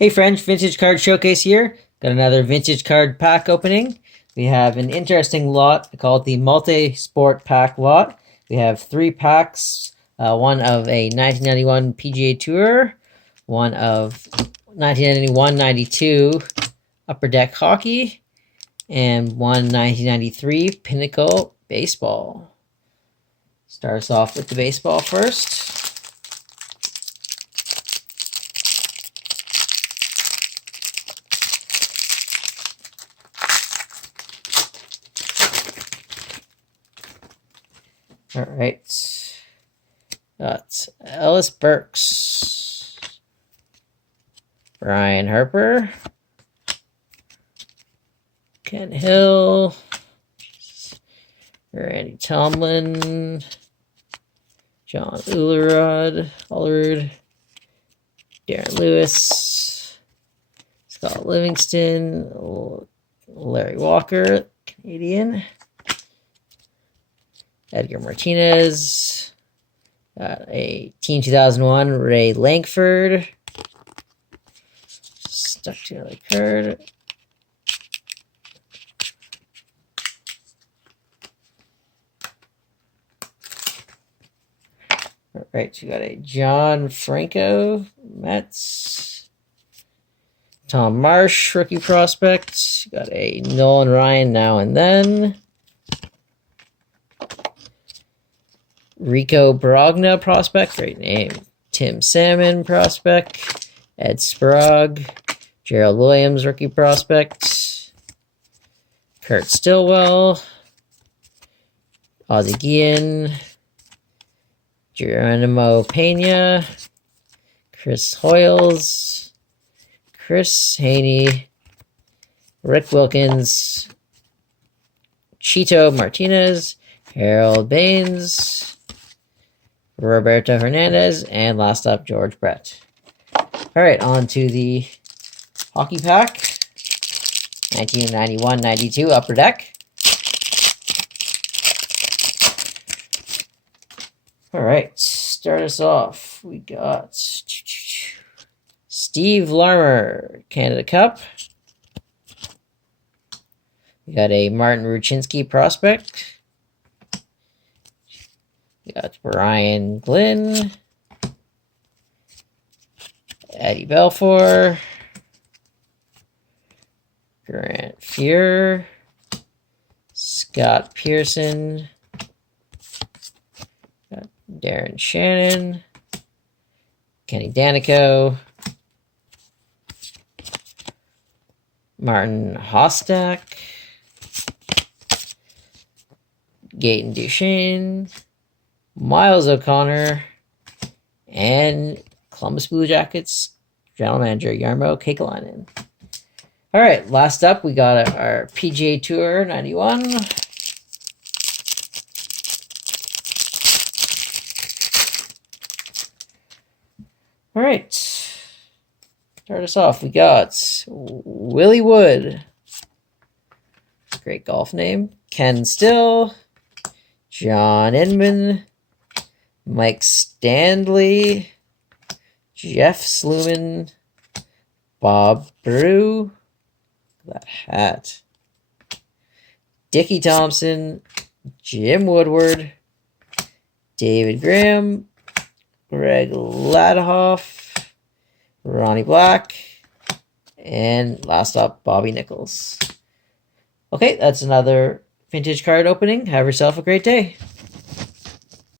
Hey friends, Vintage Card Showcase here. Got another vintage card pack opening. We have an interesting lot called the Multi-Sport Pack lot. We have 3 packs, one of a 1991 PGA Tour, one of 1991-92 Upper Deck Hockey, and one 1993 Pinnacle Baseball. Start us off with the baseball first. All right, got Ellis Burks, Brian Harper, Ken Hill, Randy Tomlin, John Ullrud, Darren Lewis, Scott Livingston, Larry Walker, Canadian, Edgar Martinez, got a Team 2001 Ray Lankford, stuck to the card. All right, you got a John Franco, Mets, Tom Marsh, rookie prospect, you got a Nolan Ryan Now and Then, Rico Brogna prospect, great name. Tim Salmon prospect. Ed Sprague. Gerald Williams rookie prospect. Kurt Stillwell. Ozzie Guillen. Geronimo Pena. Chris Hoyles. Chris Haney. Rick Wilkins. Chito Martinez. Harold Baines. Roberto Hernandez, and last up, George Brett. All right, on to the hockey pack. 1991-92 Upper Deck. All right, start us off. We got Steve Larmer, Canada Cup. We got a Martin Rucinski prospect. We got Brian Glynn, Eddie Belfour, Grant Fuhr, Scott Pearson, got Darren Shannon, Kenny Danico, Martin Hostak, Gaten Duchesne, Miles O'Connor, and Columbus Blue Jackets General Manager Jarmo Kekalainen. All right, last up, we got our PGA Tour 91. All right, start us off. We got Willie Wood, great golf name, Ken Still, John Inman, Mike Stanley, Jeff Sluman, Bob Brew, that hat, Dickie Thompson, Jim Woodward, David Graham, Greg Ladohoff, Ronnie Black, and last up, Bobby Nichols. Okay, that's another vintage card opening. Have yourself a great day.